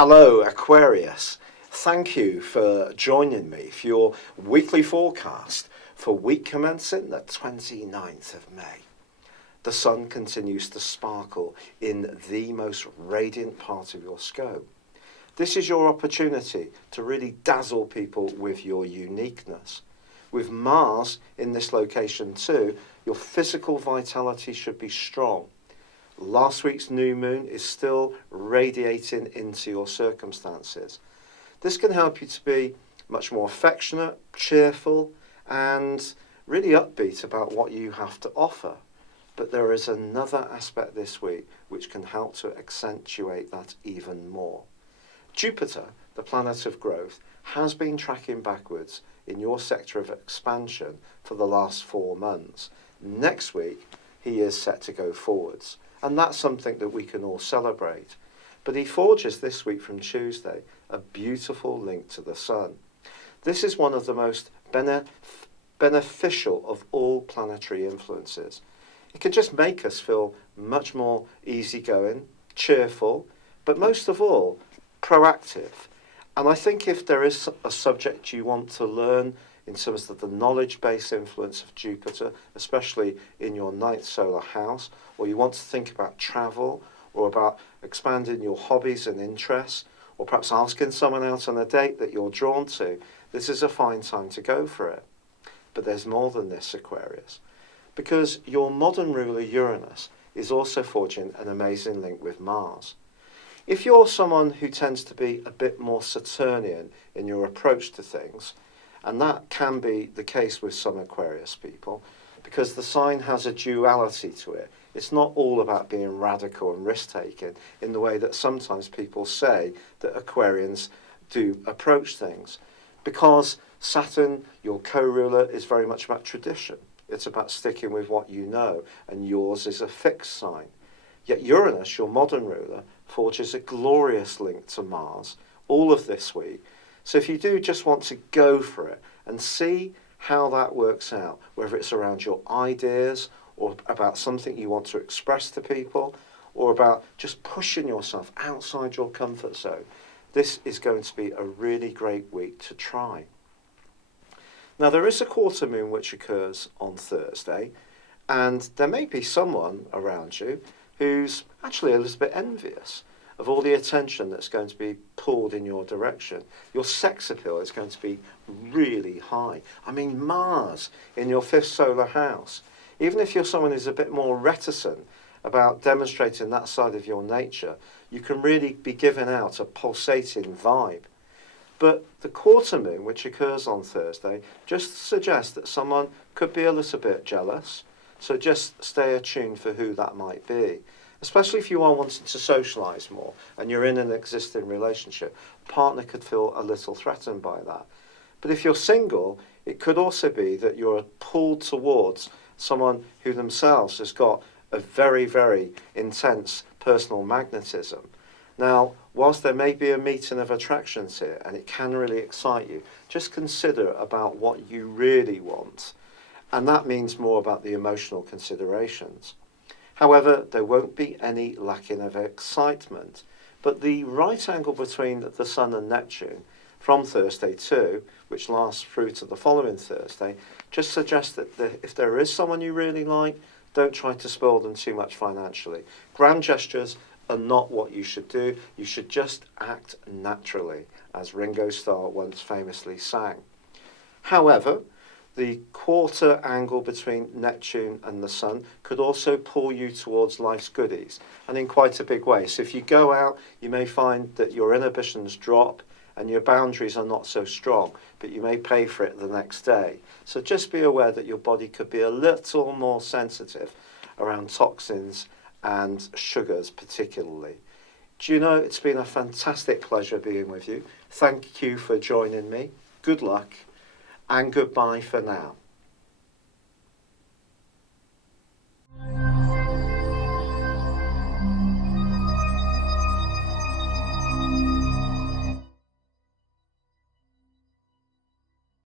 Hello, Aquarius. Thank you for joining me for your weekly forecast for week commencing the 29th of May. The sun continues to sparkle in the most radiant part of your scope. This is your opportunity to really dazzle people with your uniqueness. With Mars in this location too, your physical vitality should be strong. Last week's new moon is still radiating into your circumstances. This can help you to be much more affectionate, cheerful, and really upbeat about what you have to offer. But there is another aspect this week which can help to accentuate that even more. Jupiter, the planet of growth, has been tracking backwards in your sector of expansion for the last 4 months. Next week, he is set to go forwards. And that's something that we can all celebrate. But he forges this week from Tuesday a beautiful link to the sun. This is one of the most beneficial of all planetary influences. It can just make us feel much more easygoing, cheerful, but most of all, proactive. And I think if there is a subject you want to learn in terms of the knowledge-based influence of Jupiter, especially in your 9th solar house, or you want to think about travel, or about expanding your hobbies and interests, or perhaps asking someone out on a date that you're drawn to, this is a fine time to go for it. But there's more than this, Aquarius, because your modern ruler Uranus is also forging an amazing link with Mars. If you're someone who tends to be a bit more Saturnian in your approach to things, and that can be the case with some Aquarius people, because the sign has a duality to it. It's not all about being radical and risk-taking in the way that sometimes people say that Aquarians do approach things. Because Saturn, your co-ruler, is very much about tradition. It's about sticking with what you know, and yours is a fixed sign. Yet Uranus, your modern ruler, forges a glorious link to Mars all of this week. So if you do just want to go for it and see how that works out, whether it's around your ideas or about something you want to express to people or about just pushing yourself outside your comfort zone, this is going to be a really great week to try. Now there is a quarter moon which occurs on Thursday, and there may be someone around you who's actually a little bit envious of all the attention that's going to be pulled in your direction. Your sex appeal is going to be really high. I mean, Mars in your 5th solar house. Even if you're someone who's a bit more reticent about demonstrating that side of your nature, you can really be giving out a pulsating vibe. But the quarter moon, which occurs on Thursday, just suggests that someone could be a little bit jealous. So just stay attuned for who that might be. Especially if you are wanting to socialise more and you're in an existing relationship, a partner could feel a little threatened by that. But if you're single, it could also be that you're pulled towards someone who themselves has got a very, very intense personal magnetism. Now, whilst there may be a meeting of attractions here and it can really excite you, just consider about what you really want. And that means more about the emotional considerations. However, there won't be any lacking of excitement, but the right angle between the Sun and Neptune from Thursday too, which lasts through to the following Thursday, just suggests that if there is someone you really like, don't try to spoil them too much financially. Grand gestures are not what you should do. You should just act naturally, as Ringo Starr once famously sang. However, the quarter angle between Neptune and the Sun could also pull you towards life's goodies, and in quite a big way. So if you go out, you may find that your inhibitions drop and your boundaries are not so strong, but you may pay for it the next day. So just be aware that your body could be a little more sensitive around toxins and sugars particularly. Do you know, it's been a fantastic pleasure being with you. Thank you for joining me. Good luck. And goodbye for now.